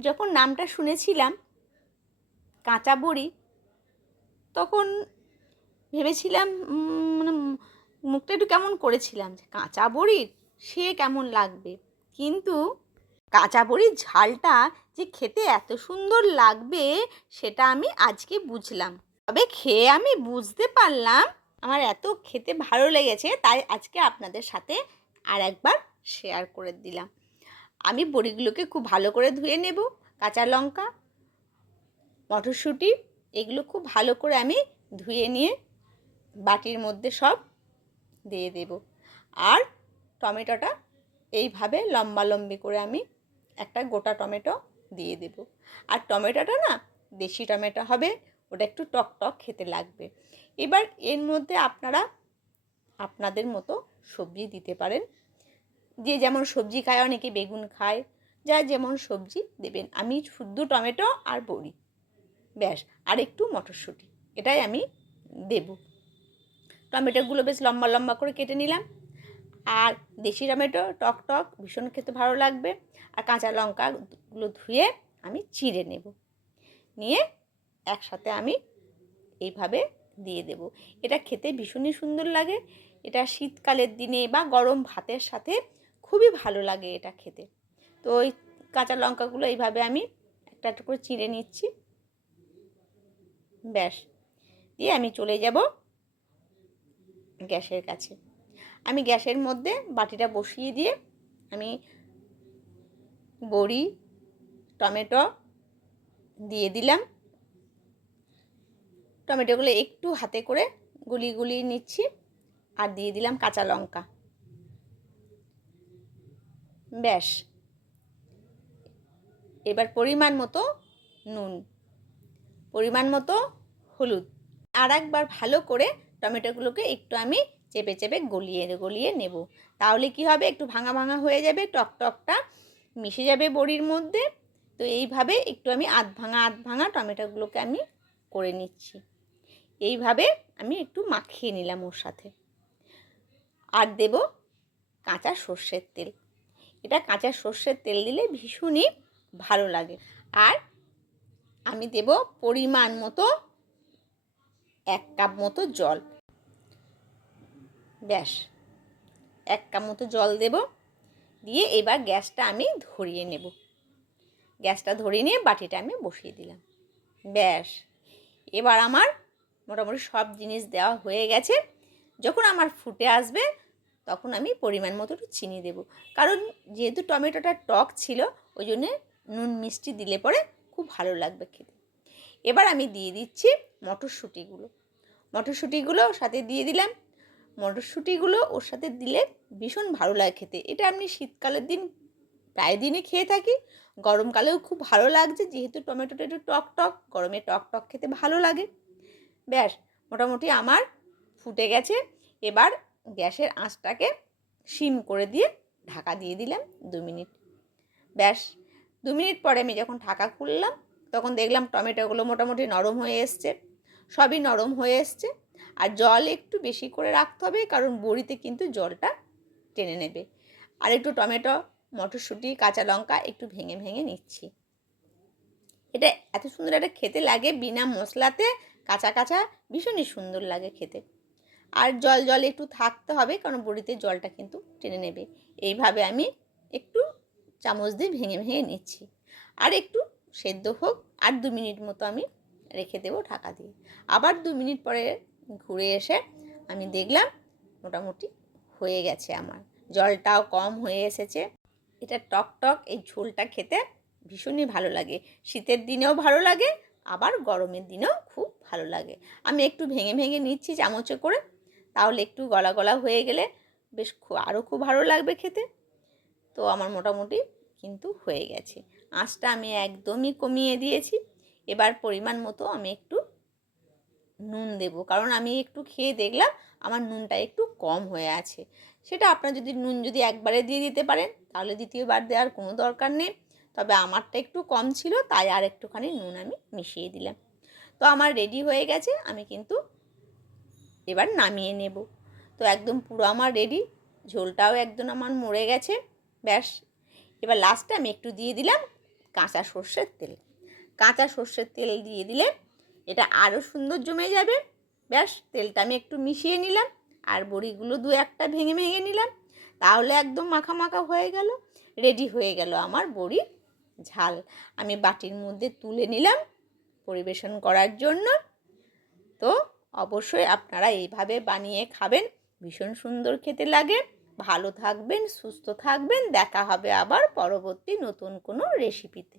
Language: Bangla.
যখন নামটা শুনেছিলাম কাঁচা বড়ি, তখন ভেবেছিলাম মানে মুখটা একটু কেমন করেছিলাম যে কাঁচা বড়ির সে কেমন লাগবে? কিন্তু কাঁচা বড়ির ঝালটা যে খেতে এত সুন্দর লাগবে, সেটা আমি আজকে বুঝলাম। তবে খেয়ে আমি বুঝতে পারলাম, আমার এত খেতে ভালো লেগেছে, তাই আজকে আপনাদের সাথে আর একবার শেয়ার করে দিলাম। আমি বড়িগুলোকে খুব ভালো করে ধুয়ে নেব, কাঁচা লঙ্কা, মটরশুঁটি, এগুলো খুব ভালো করে আমি ধুয়ে নিয়ে বাটির মধ্যে সব দিয়ে দেব। আর টমেটোটা এইভাবে লম্বা লম্বি করে আমি একটা গোটা টমেটো দিয়ে দেব। আর টমেটোটা না দেশি টমেটো হবে, ওটা একটু টক টক খেতে লাগবে। এবার এর মধ্যে আপনারা আপনাদের মতো সবজি দিতে পারেন। যে যেমন সবজি খায়, অনেকে বেগুন খায়, যা যেমন সবজি দেবেন। আমি শুদ্ধ টমেটো আর বড়ি, ব্যাস। আর একটু মটরশুঁটি, এটাই আমি দেব। টমেটোগুলো বেশ লম্বা লম্বা করে কেটে নিলাম। আর দেশি টমেটো টক টক, ভীষণ খেতে ভালো লাগবে। আর কাঁচা লঙ্কাগুলো ধুয়ে আমি চিড়ে নেব। নিয়ে একসাথে আমি এইভাবে দিয়ে দেব। এটা খেতে ভীষণই সুন্দর লাগে। এটা শীতকালের দিনে বা গরম ভাতের সাথে খুবই ভালো লাগে এটা খেতে। তো ওই কাঁচা লঙ্কাগুলো এইভাবে আমি একটা একটা করে চিড়ে নিচ্ছি। ব্যাস। দিয়ে আমি চলে যাব গ্যাসের কাছে। আমি গ্যাসের মধ্যে বাটিটা বসিয়ে দিয়ে আমি বড়ি, টমেটো দিয়ে দিলাম। টমেটোগুলো একটু হাতে করে গুলি গুলি নিচ্ছি আর দিয়ে দিলাম কাঁচা লঙ্কা। ব্যাস। এবার পরিমাণ মতো নুন, পরিমাণ মতো হলুদ। আর একবার ভালো করে টমেটোগুলোকে একটু আমি চেপে চেপে গলিয়ে গলিয়ে নেব। তাহলে কি হবে? একটু ভাঙা ভাঙা হয়ে যাবে, টক টকটা মিশে যাবে বড়ির মধ্যে। তো এইভাবে একটু আমি আধ ভাঙা আধ ভাঙা টমেটোগুলোকে আমি করে নিচ্ছি। এইভাবে আমি একটু মাখিয়ে নিলাম ওর সাথে। আর দেব কাঁচা সর্ষের তেল। এটা কাঁচা সর্ষের তেল দিলে ভীষণই ভালো লাগে। আর আমি দেব পরিমাণ মতো এক কাপ মতো জল। ব্যাস, এক কাপ মতো জল দেব। দিয়ে এবার গ্যাসটা আমি ধরিয়ে নেব। গ্যাসটা ধরিয়ে নিয়ে বাটিটা আমি বসিয়ে দিলাম। ব্যাস, এবার আমার মোটামুটি সব জিনিস দেওয়া হয়ে গেছে। যখন আমার ফুটে আসবে তখন আমি পরিমাণ মতো একটু চিনি দেব। কারণ যেহেতু টমেটোটা টক ছিল, ওই জন্যে নুন মিষ্টি দিলে পরে খুব ভালো লাগবে খেতে। এবার আমি দিয়ে দিচ্ছি মটরশুঁটিগুলো। মটরশুঁটিগুলো ওর সাথে দিয়ে দিলাম। মটরশুঁটিগুলো ওর সাথে দিলে ভীষণ ভালো লাগে খেতে। এটা আপনি শীতকালের দিন প্রায় দিনে খেয়ে থাকি। গরমকালেও খুব ভালো লাগছে, যেহেতু টমেটোটা একটু টক টক, গরমে টক টক খেতে ভালো লাগে। ব্যাস, মোটামুটি আমার ফুটে গেছে। এবার গ্যাসের আঁচটাকে সিম করে দিয়ে ঢাকা দিয়ে দিলাম দু মিনিট। ব্যাস, দু মিনিট পরে আমি যখন ঢাকা খুললাম, তখন দেখলাম টমেটোগুলো মোটামুটি নরম হয়ে এসছে। সবই নরম হয়ে এসছে। আর জল একটু বেশি করে রাখতে হবে, কারণ বড়িতে কিন্তু জলটা টেনে নেবে। আর একটু টমেটো, মটরশুঁটি, কাঁচা লঙ্কা একটু ভেঙে ভেঙে নিচ্ছি। এটা এত সুন্দর একটা খেতে লাগে, বিনা মশলাতে কাঁচা কাঁচা ভীষণই সুন্দর লাগে খেতে। আর জল জল একটু থাকতে হবে, কারণ বড়িতে জলটা কিন্তু টেনে নেবে। এইভাবে আমি একটু চামচ দিয়ে ভেঙে ভেঙে নিচ্ছি। আর একটু সেদ্ধ হোক, আর দু মিনিট মতো আমি রেখে দেবো ঢাকা দিয়ে। আবার দু মিনিট পরে ঘুরে এসে আমি দেখলাম মোটামুটি হয়ে গেছে আমার। জলটাও কম হয়ে এসেছে। এটা টক টক এই ঝোলটা খেতে ভীষণই ভালো লাগে। শীতের দিনেও ভালো লাগে, আবার গরমের দিনেও খুব ভালো লাগে। আমি একটু ভেঙে ভেঙে নিচ্ছি চামচে করে। তাহলে একটু গলা গলা হয়ে গেলে বেশ খুব আরও খুব ভালো লাগবে খেতে। তো আমার মোটামুটি কিন্তু হয়ে গেছে। আঁচটা আমি একদমই কমিয়ে দিয়েছি। এবার পরিমাণ মতো আমি একটু নুন দেব। কারণ আমি একটু খেয়ে দেখলাম আমার নুনটা একটু কম হয়ে আছে। সেটা আপনার যদি, নুন যদি একবারে দিয়ে দিতে পারেন, তাহলে দ্বিতীয়বার দেওয়ার কোনো দরকার নেই। তবে আমারটা একটু কম ছিল, তাই আর একটুখানি নুন আমি মিশিয়ে দিলাম। তো আমার রেডি হয়ে গেছে। আমি কিন্তু এবার নামিয়ে নেব। তো একদম পুরো আমার রেডি ঝোলটাও একদম আমার মরে গেছে, ব্যাস। এবার লাস্টে আমি একটু দিয়ে দিলাম কাঁচা সর্ষের তেল। কাঁচা সর্ষের তেল দিয়ে দিলে এটা আরও সুন্দর জমে যাবে, ব্যাস। তেলটা আমি একটু মিশিয়ে নিলাম আর বড়িগুলো দু একটা ভেঙে ভেঙে নিলাম। তাহলে একদম মাখা মাখা হয়ে গেল রেডি হয়ে গেল আমার বড়ির ঝাল। আমি বাটির মধ্যে তুলে নিলাম পরিবেশন করার জন্য। তো অবশ্যই আপনারা এইভাবে বানিয়ে খাবেন। ভীষণ সুন্দর খেতে লাগে। ভালো থাকবেন, সুস্থ থাকবেন। দেখা হবে আবার পরবর্তী নতুন কোনো রেসিপিতে